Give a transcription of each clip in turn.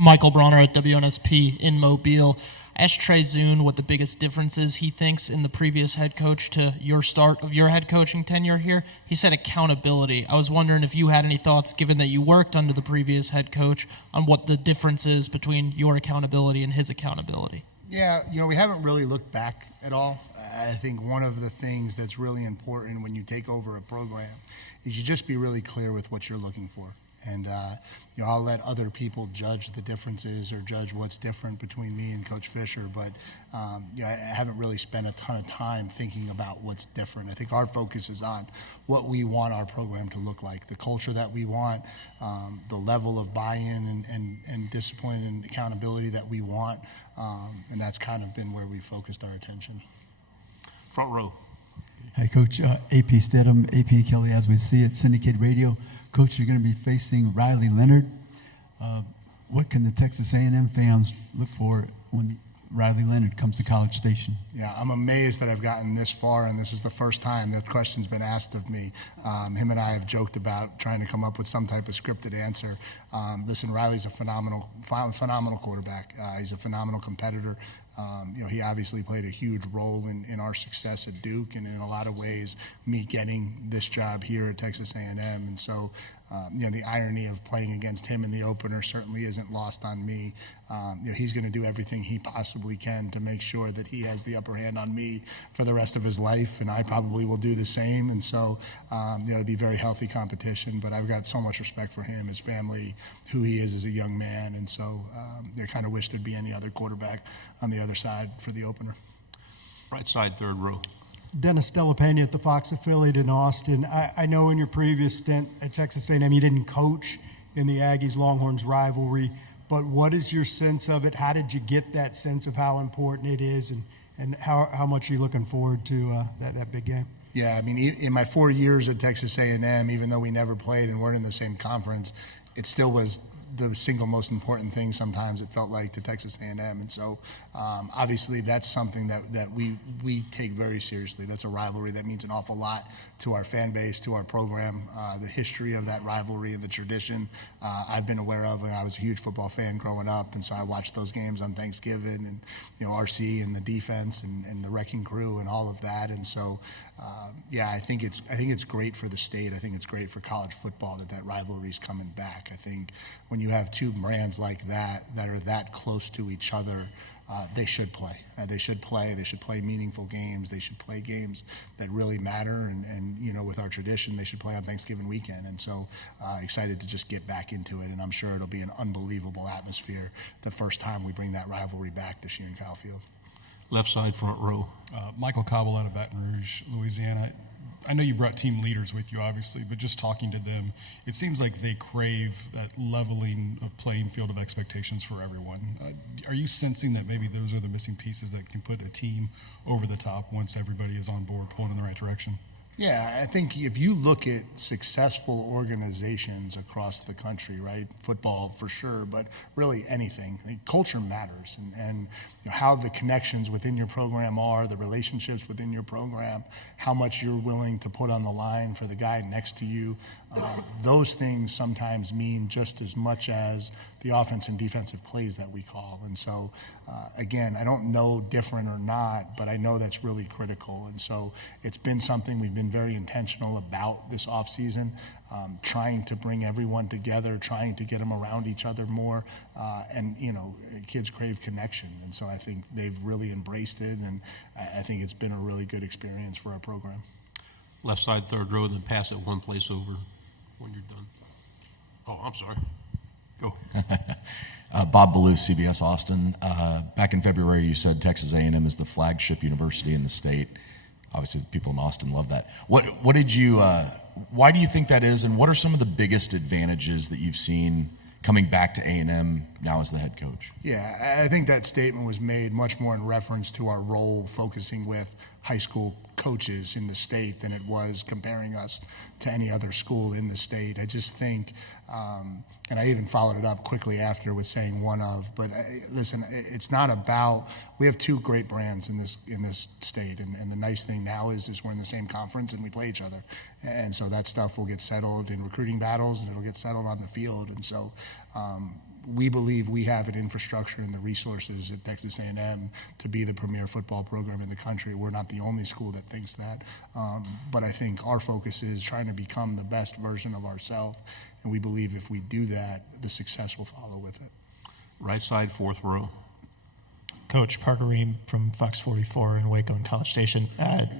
Michael Bronner at WNSP in Mobile. I asked Trey Zune what the biggest difference is he thinks in the previous head coach to your start of your head coaching tenure here. He said accountability. I was wondering if you had any thoughts, given that you worked under the previous head coach, on what the difference is between your accountability and his accountability. Yeah, we haven't really looked back at all. I think one of the things that's really important when you take over a program is you just be really clear with what you're looking for. And I'll let other people judge the differences or judge what's different between me and Coach Fisher, but I haven't really spent a ton of time thinking about what's different. I think our focus is on what we want our program to look like, the culture that we want, the level of buy-in and discipline and accountability that we want, and that's kind of been where we focused our attention. Front row. Hi, Coach. AP Stedham, AP Kelly, as we see it, syndicated radio. Coach, you're going to be facing Riley Leonard. What can the Texas A&M fans look for when Riley Leonard comes to College Station? Yeah, I'm amazed that I've gotten this far, and this is the first time that question's been asked of me. Him and I have joked about trying to come up with some type of scripted answer. Listen, Riley's a phenomenal quarterback. He's a phenomenal competitor. He obviously played a huge role in our success at Duke, and in a lot of ways, me getting this job here at Texas A&M. And so, the irony of playing against him in the opener certainly isn't lost on me. He's going to do everything he possibly can to make sure that he has the upper hand on me for the rest of his life, and I probably will do the same. And so, it'll be very healthy competition. But I've got so much respect for him, his family, who he is as a young man, and so I kind of wish there'd be any other quarterback on the other side for the opener. Right side, third row. Dennis Delapena at the Fox affiliate in Austin. I know in your previous stint at Texas A&M you didn't coach in the Aggies-Longhorns rivalry, but what is your sense of it? How did you get that sense of how important it is, and how much are you looking forward to that big game? Yeah, I mean, in my 4 years at Texas A&M, even though we never played and weren't in the same conference, it still was the single most important thing sometimes it felt like to Texas A&M. And so obviously that's something that we take very seriously. That's a rivalry that means an awful lot to our fan base, to our program. The history of that rivalry and the tradition I've been aware of, and I was a huge football fan growing up, and so I watched those games on Thanksgiving, and RC and the defense and the wrecking crew and all of that. And so I think it's great for the state. I think it's great for college football that rivalry's coming back. I think when you have two brands like that are that close to each other, they should play. They should play meaningful games. They should play games that really matter. And with our tradition, they should play on Thanksgiving weekend. And so excited to just get back into it. And I'm sure it'll be an unbelievable atmosphere the first time we bring that rivalry back this year in Kyle Field. Left side, front row. Michael Cobble out of Baton Rouge, Louisiana. I know you brought team leaders with you, obviously, but just talking to them, it seems like they crave that leveling of playing field of expectations for everyone. Are you sensing that maybe those are the missing pieces that can put a team over the top once everybody is on board pulling in the right direction? Yeah, I think if you look at successful organizations across the country, right, football for sure, but really anything, I think culture matters, and how the connections within your program are, the relationships within your program, how much you're willing to put on the line for the guy next to you. Those things sometimes mean just as much as the offense and defensive plays that we call. And so, again, I don't know different or not, but I know that's really critical. And so it's been something we've been very intentional about this offseason, trying to bring everyone together, trying to get them around each other more. And kids crave connection. And so I think they've really embraced it, and I think it's been a really good experience for our program. Left side, third row, then pass it one place over when you're done. Oh, I'm sorry. Go. Bob Ballou, CBS Austin. Back in February, you said Texas A&M is the flagship university in the state. Obviously, the people in Austin love that. What did you? Why do you think that is, and what are some of the biggest advantages that you've seen coming back to A&M now as the head coach? Yeah, I think that statement was made much more in reference to our role focusing with high school coaches in the state than it was comparing us to any other school in the state. I just think, and I even followed it up quickly after with saying one of, but listen, it's not about, we have two great brands in this state, and the nice thing now is we're in the same conference and we play each other. And so that stuff will get settled in recruiting battles, and it'll get settled on the field. And so we believe we have an infrastructure and the resources at Texas A&M to be the premier football program in the country. We're not the only school that thinks that, but I think our focus is trying to become the best version of ourselves, and we believe if we do that, the success will follow with it. Right side, fourth row. Coach Parker Ream from Fox 44 in Waco and College Station.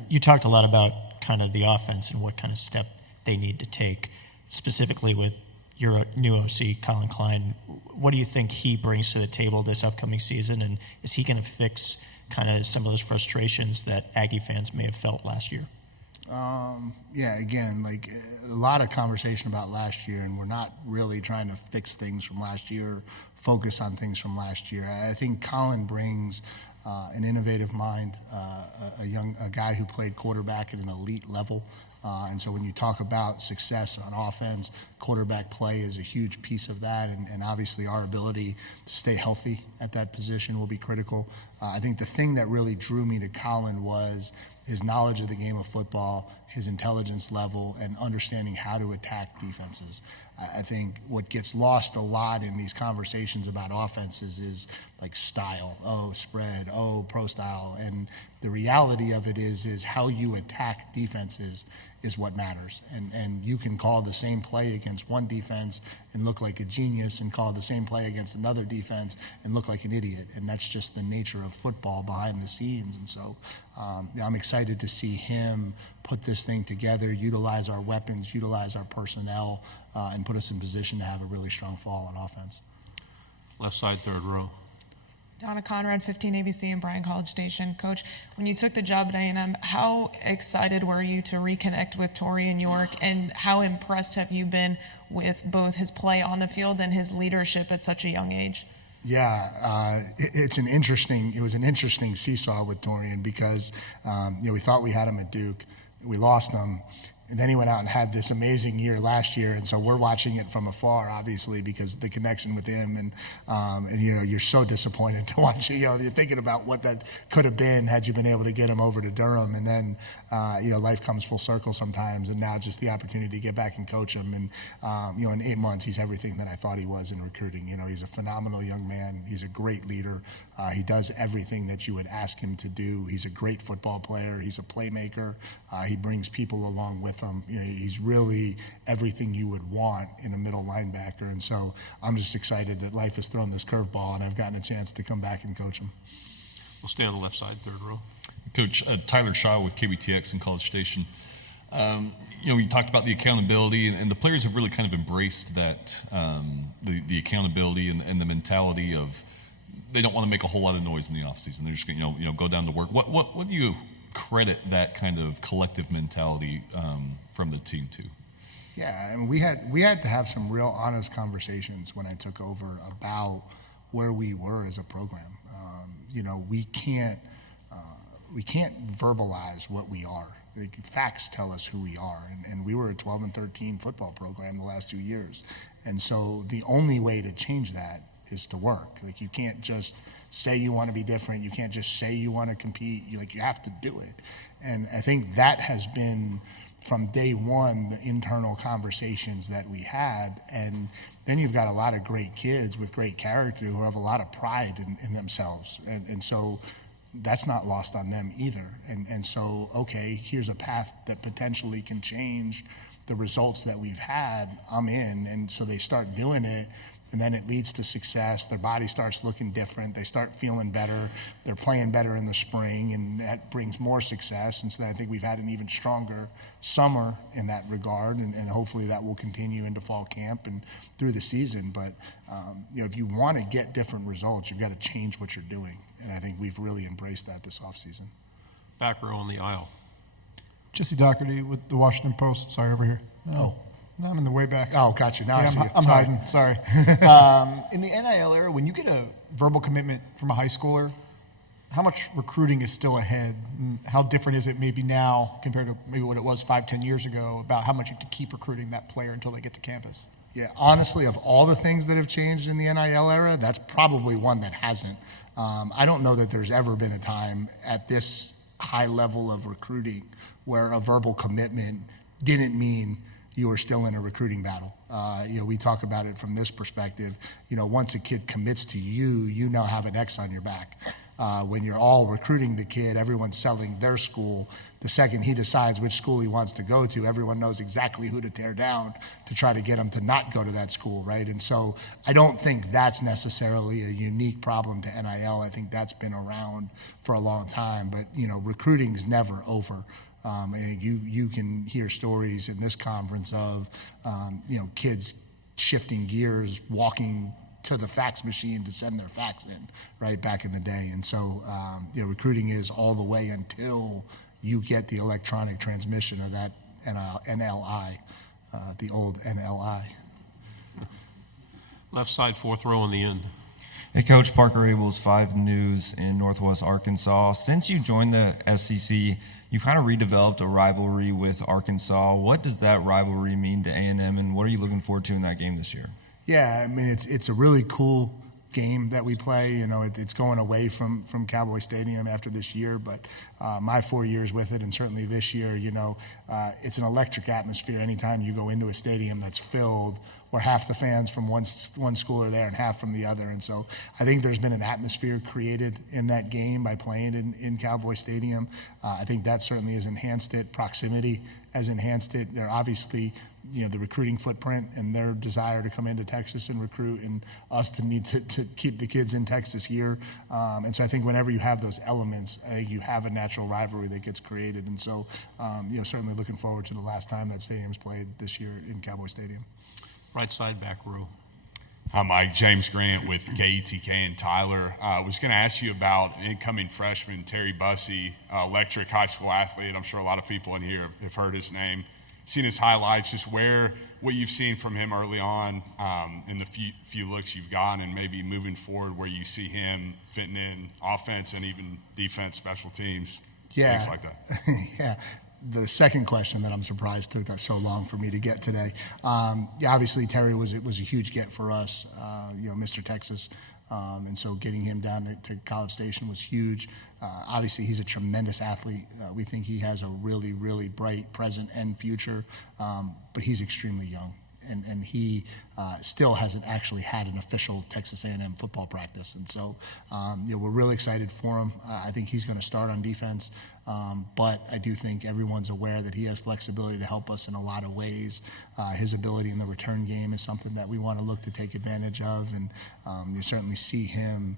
You talked a lot about kind of the offense and what kind of step they need to take, specifically with your new OC, Colin Klein. What do you think he brings to the table this upcoming season, and is he going to fix kind of some of those frustrations that Aggie fans may have felt last year? Yeah, again, like a lot of conversation about last year, and we're not really trying to fix things from last year, focus on things from last year. I think Colin brings an innovative mind, a guy who played quarterback at an elite level. And so when you talk about success on offense, quarterback play is a huge piece of that, and obviously our ability to stay healthy at that position will be critical. I think the thing that really drew me to Colin was his knowledge of the game of football, his intelligence level, and understanding how to attack defenses. I think what gets lost a lot in these conversations about offenses is like style, spread, pro style, and the reality of it is how you attack defenses is what matters. And you can call the same play against one defense and look like a genius, and call the same play against another defense and look like an idiot. And that's just the nature of football behind the scenes. And so I'm excited to see him put this thing together, utilize our weapons, utilize our personnel, and put us in position to have a really strong fall on offense. Left side, third row. Donna Conrad, 15 ABC and Bryan College Station. Coach, when you took the job at A&M, how excited were you to reconnect with Torian York, and how impressed have you been with both his play on the field and his leadership at such a young age? Yeah, it was an interesting seesaw with Torian because we thought we had him at Duke, we lost him. And then he went out and had this amazing year last year, and so we're watching it from afar, obviously, because the connection with him, and you're so disappointed to watch it. You're thinking about what that could have been had you been able to get him over to Durham, and then life comes full circle sometimes, and now just the opportunity to get back and coach him, and in 8 months he's everything that I thought he was in recruiting. He's a phenomenal young man. He's a great leader. He does everything that you would ask him to do. He's a great football player. He's a playmaker. He brings people along with him. He's really everything you would want in a middle linebacker. And so I'm just excited that life has thrown this curveball, and I've gotten a chance to come back and coach him. We'll stay on the left side, third row. Coach, Tyler Shaw with KBTX in College Station. You talked about the accountability, and the players have really kind of embraced that, the accountability and the mentality of they don't want to make a whole lot of noise in the offseason. They're just going to go down to work. What do you credit that kind of collective mentality from the team to? Yeah, and we had to have some real honest conversations when I took over about where we were as a program. We can't verbalize what we are. Like, facts tell us who we are, and we were a 12-13 football program the last 2 years, and so the only way to change that is to work. Like, you can't just say you want to be different. You can't just say you want to compete. You have to do it. And I think that has been, from day one, the internal conversations that we had. And then you've got a lot of great kids with great character who have a lot of pride in themselves. And so that's not lost on them either. And so, okay, here's a path that potentially can change the results that we've had. I'm in. And so they start doing it. And then it leads to success. Their body starts looking different. They start feeling better. They're playing better in the spring, and that brings more success. And so I think we've had an even stronger summer in that regard, and hopefully that will continue into fall camp and through the season. But if you want to get different results, you've got to change what you're doing. And I think we've really embraced that this offseason. Back row on the aisle. Jesse Doherty with the Washington Post. Sorry, over here. Oh. No, I'm in the way back. Oh, gotcha. Now I see you. I'm Sorry. hiding. Sorry. In the NIL era, when you get a verbal commitment from a high schooler, how much recruiting is still ahead? And how different is it maybe now compared to maybe what it was 5-10 years ago about how much you have to keep recruiting that player until they get to campus? Yeah, honestly, of all the things that have changed in the NIL era, that's probably one that hasn't. I don't know that there's ever been a time at this high level of recruiting where a verbal commitment didn't mean you were still in a recruiting battle. We talk about it from this perspective. Once a kid commits to you, you now have an X on your back. When you're all recruiting the kid, everyone's selling their school. The second he decides which school he wants to go to, everyone knows exactly who to tear down to try to get him to not go to that school, right? And so I don't think that's necessarily a unique problem to NIL. I think that's been around for a long time, but recruiting's never over. And you can hear stories in this conference of kids shifting gears, walking to the fax machine to send their fax in, right, back in the day. And so recruiting is all the way until you get the electronic transmission of that NLI, the old NLI. Left side, fourth row on the end. Hey, Coach, Parker Abels, 5 News in Northwest Arkansas. Since you joined the SEC, you've kind of redeveloped a rivalry with Arkansas. What does that rivalry mean to A&M, and what are you looking forward to in that game this year? Yeah, I mean, it's a really cool game that we play. It's going away from Cowboy Stadium after this year, but my 4 years with it, and certainly this year, it's an electric atmosphere anytime you go into a stadium that's filled where half the fans from one school are there and half from the other. And so I think there's been an atmosphere created in that game by playing in Cowboy Stadium. I think that certainly has enhanced it. Proximity has enhanced it. They're obviously the recruiting footprint and their desire to come into Texas and recruit, and us to need to keep the kids in Texas here. And so I think whenever you have those elements, I think you have a natural rivalry that gets created. And so, certainly looking forward to the last time that stadium's played this year in Cowboy Stadium. Right side, back row. Hi, Mike. James Grant with KETK and Tyler. I was going to ask you about incoming freshman Terry Bussey, electric high school athlete. I'm sure a lot of people in here have heard his name, seen his highlights, just what you've seen from him early on in the few looks you've gotten, and maybe moving forward where you see him fitting in offense and even defense, special teams, things like that. Yeah. The second question that I'm surprised took that so long for me to get today. Obviously Terry was a huge get for us, Mr. Texas. And so getting him down to College Station was huge. Obviously, he's a tremendous athlete. We think he has a really, really bright present and future, but he's extremely young. And he still hasn't actually had an official Texas A&M football practice. And so, we're really excited for him. I think he's going to start on defense, but I do think everyone's aware that he has flexibility to help us in a lot of ways. His ability in the return game is something that we want to look to take advantage of, and you certainly see him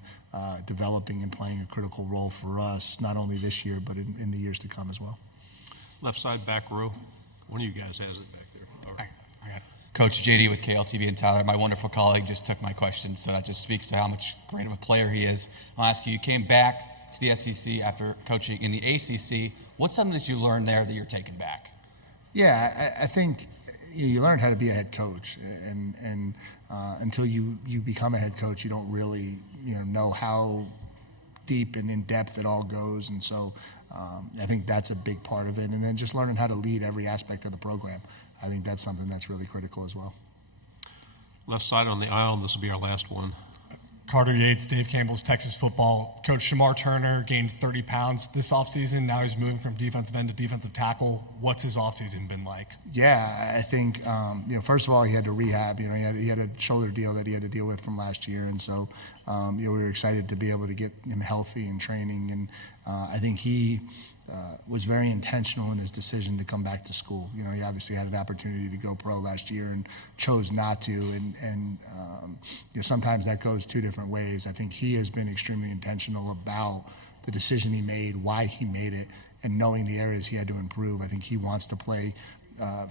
developing and playing a critical role for us, not only this year, but in the years to come as well. Left side, back row. One of you guys has it back there. All right. Coach JD with KLTV and Tyler, my wonderful colleague, just took my question, so that just speaks to how much great of a player he is. I'll ask you came back to the SEC after coaching in the ACC. What's something that you learned there that you're taking back? Yeah, I think you learn how to be a head coach, and until you become a head coach, you don't really know how deep and in depth it all goes. And so I think that's a big part of it. And then just learning how to lead every aspect of the program. I think that's something that's really critical as well. Left side on the aisle, and this will be our last one. Carter Yates, Dave Campbell's Texas football. Coach Shamar Turner gained 30 pounds this offseason. Now he's moving from defensive end to defensive tackle. What's his offseason been like? Yeah, I think, first of all, he had to rehab. He had a shoulder deal that he had to deal with from last year. And so, we were excited to be able to get him healthy and training. And I think he was very intentional in his decision to come back to school. He obviously had an opportunity to go pro last year and chose not to. And sometimes that goes two different ways. I think he has been extremely intentional about the decision he made, why he made it, and knowing the areas he had to improve. I think he wants to play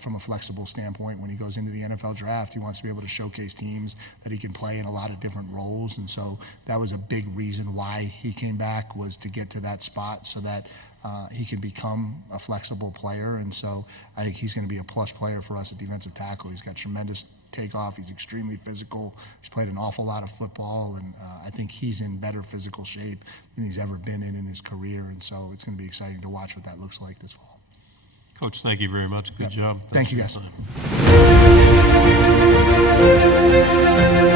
from a flexible standpoint. When he goes into the NFL draft, he wants to be able to showcase teams that he can play in a lot of different roles. And so that was a big reason why he came back, was to get to that spot so that he can become a flexible player. And so I think he's going to be a plus player for us at defensive tackle. He's got tremendous takeoff. He's extremely physical. He's played an awful lot of football, and I think he's in better physical shape than he's ever been in his career. And so it's going to be exciting to watch what that looks like this fall. Coach, thank you very much. Good job. Thank you, for your guys. time.